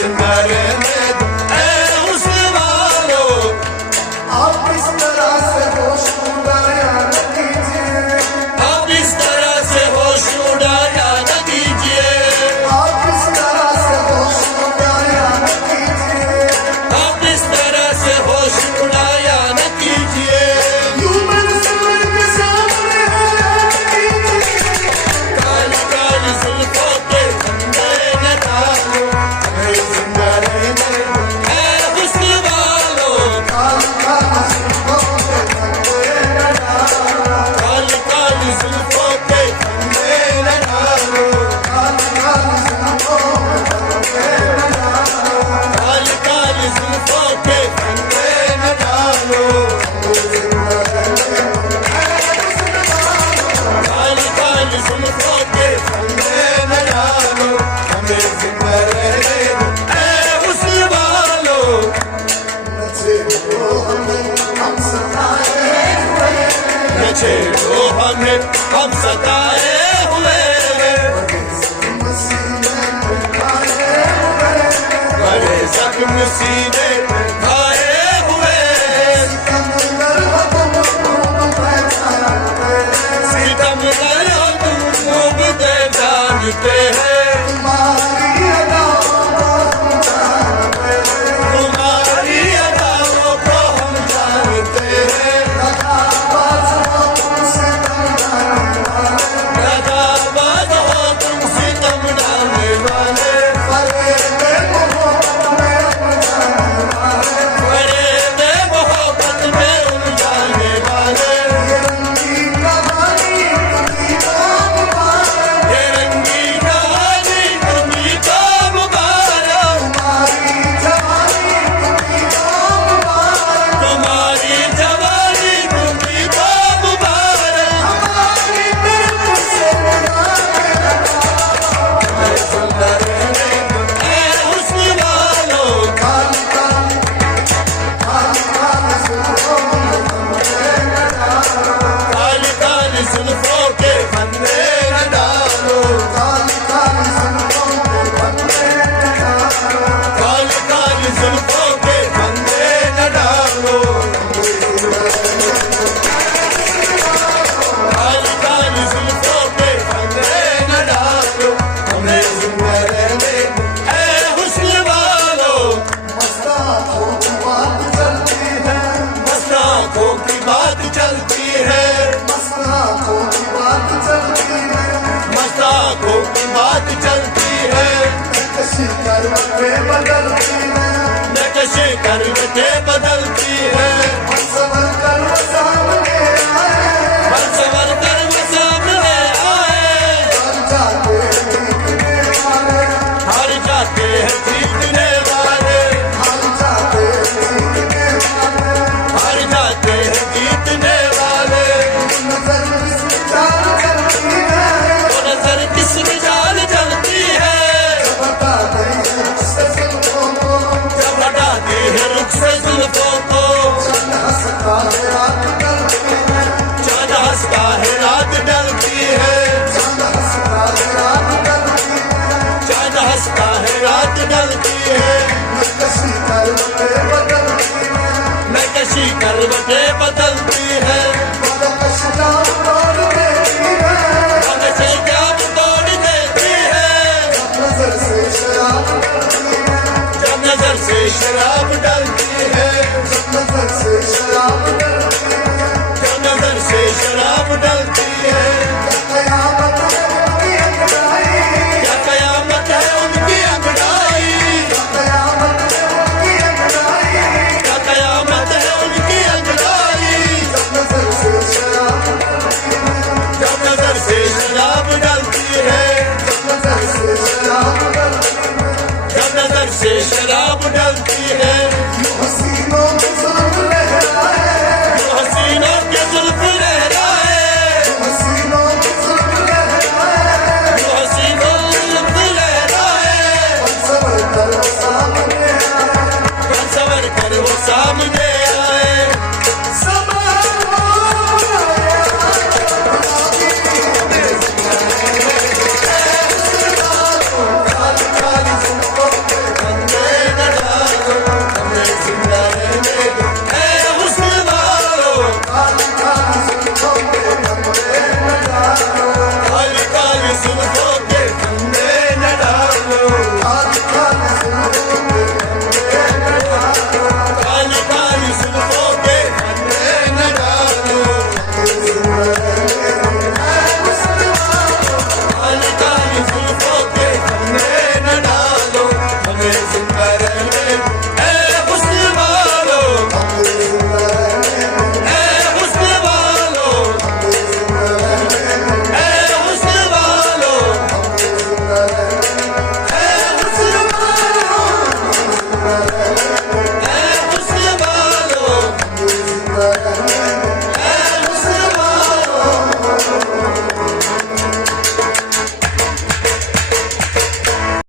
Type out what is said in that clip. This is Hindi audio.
जिंदा रहने दो ऐ हुस्न वालों। आप इस तरह से होश उड़ाया न कीजिए, आप इस तरह से होश उड़ाया न कीजिए, आप इस तरह से होश उड़ाया न कीजिए, आप इस तरह से होश उड़ाया न कीजिए। यूं मंसूर के सामने आया न कीजिए, काली काली जुल्फों के फंदे न डालो, हमें जिंदा रहने दो ऐ हुस्न वालों। काली काली जुल्फों के फंदे न डालो, काली काली जुल्फों के फंदे न डालो, काली काली जुल्फों के फंदे न डालो, काली काली जुल्फों के फंदे न डालो, काली काली जुल्फों के फंदे न डालो, हमें जिंदा रहने दो ऐ हुस्न वालों। नचे वो हमें हम सताए हुए, न छेड़ो हमें हम सताए हुए, मसीने में खाए हुए, बड़े जख्म सीने पे खाए हुए, सितमगर हो तुम खूब पहचानते हैं, सितमगर हो तुम खूब दे जानते हैं, तुम्हारी अदाओं को हम जानते हैं, तुम्हारी अदाओं को हम जानते हैं। दगाबाज हो तुम सितम डालने वाले, दगाबाज हो तुम सितम डालने वाले, फरेबे मोहब्बत में उलझाने वाले, फरेब मोहब्बत में उलझाने वाले। ये रंगी कहानी तुम्हीं को मुबारक, ये रंगी कहानी तुम्हीं को मुबारक, तुम्हारी जवानी तुम्हीं को मुबारक, तुम्हारी जवानी तुम्हीं को मुबारक। हमारी दिल से मिला के हमें जिंदा रहने दो ऐ हुस्न वालों। काली काली जुल्फों में फंदे न डालो, काली काली जुल्फों के फंदे न डालो, काली काली जुल्फों के फंदे न डालो, काली काली जुल्फों के फंदे न डालो, काली काली जुल्फों के फंदे न डालो, हमें जिंदा रहने दो ऐ हुस्न वालों। मस्त आँखों की बात चलती है, मस्त आँखों की बात चलती है, मस्त आँखों की बात चलती है, मस्त आँखों की बात चलती है, कशी करवटें बदलती है, नक्शे करवटें बदलती है, सबर कर वो सामने आए, हर सवर कर वो सामने आए, हर जाते हैं जीतने वाले, हार जाते हैं जीतने वाले, हर जाते हैं जीतने वाले, हार जाते हैं जीतने वाले। नजर किस चाल चलती है, वो नजर किस मिसाल चलती है, बता देंगे उससे जुल्फों को, जब हटाते हैं रुख से जुल्फों को। चंद हंसता है रात डलती है, चाँद हंसता है रात डलती है, चंद हंसता है रात डलती है, चाँद हंसता है रात डलती है, कशी करवटें बदलती है, नक्शी करवटें बदलती है, बदकश जाम तोड़ देती है, नक्शे क्या तोड़ देती है, नजर से शराब डलती है, जब नजर से शराब डलती है, नजर से शराब डलती है, जब नजर से शराब डलती है। कयामत है उनकी अंगड़ाई, क्या कयामत है उनकी अंगड़ाई, कयामत है उनकी अंगड़ाई, क्या कयामत है उनकी अंगड़ाई, जब नजर से शराब डलती है, जब नजर से शराब डलती है, नजर से शराब डलती है, जब नजर से शराब डलती है।